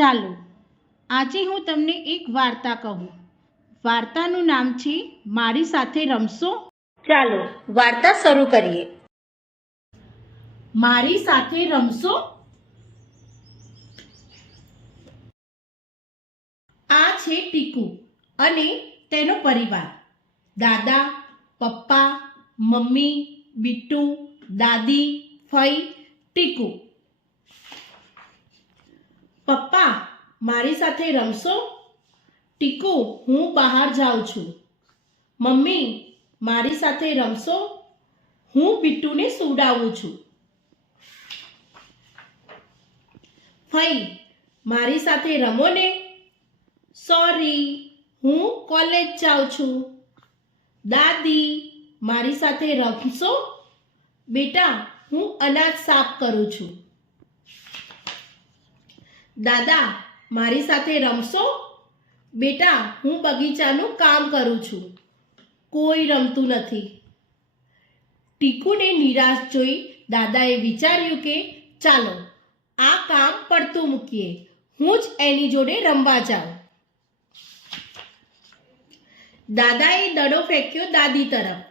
ચાલો આજે હું તમને એક વાર્તા કહું. વાર્તાનું નામ છે મારી સાથે રમશો. ચાલો વાર્તા શરૂ કરીએ. મારી સાથે રમશો. આ છે ટીકુ અને તેનો પરિવાર. દાદા, પપ્પા, મમ્મી, બિટ્ટુ, દાદી, ફઈ, ટીકુ. પપ્પા, મારી સાથે રમશો. ટીકુ, હું બહાર જાઉં છું. મમ્મી, મારી સાથે રમશો. હું બિટ્ટુને સુવડાવું છું. ફઈ, મારી સાથે રમો ને. સોરી, હું કોલેજ જાઉં છું. દાદી, મારી સાથે રમશો. બેટા, હું અનાજ સાફ કરું છું. દાદા, મારી સાથે રમશો. બેટા, હું બગીચાનું કામ કરું છું. કોઈ રમતું નથી. ટીકુને નિરાશ જોઈ દાદાએ વિચાર્યું કે ચાલો આ કામ પડતું મૂકીએ, હું જ એની જોડે રમવા જાઉં. દાદાએ દડો ફેંક્યો દાદી તરફ.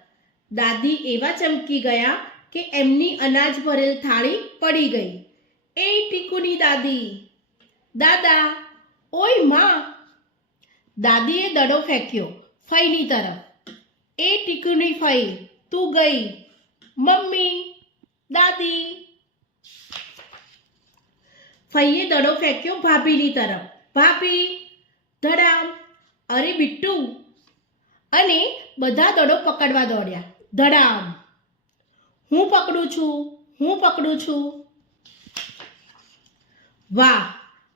દાદી એવા ચમકી ગયા કે એમની અનાજ ભરેલ થાળી પડી ગઈ. એ ટીકુની દાદી! દાદા! ઓય માં! દાદીએ દડો ફેંક્યો ફઈની તરફ. એ ટીકુની ફઈ, તું ગઈ. મમ્મી! દાદી! ફઈએ દડો ફેંક્યો ભાભીની તરફ. ભાભી! ધડામ! અરે બિટ્ટુ! અને બધા દડો પકડવા દોડ્યા. ધડામ! હું પકડું છું, હું પકડું છું. વાહ!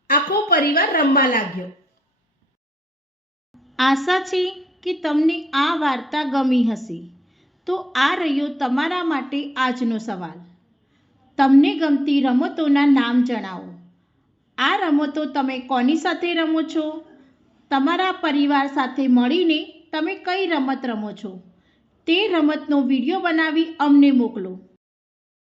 આખો પરિવાર રમવા લાગ્યો. આશા છે કે તમને આ વાર્તા ગમી હશે. તો આ રહ્યો તમારા માટે આજનો સવાલ. તમને ગમતી રમતોના નામ જણાવો. આ રમતો તમે કોની સાથે રમો છો? તમારા પરિવાર સાથે મળીને તમે કઈ રમત રમો છો? તે રમતનો વિડીયો બનાવી અમને મોકલો.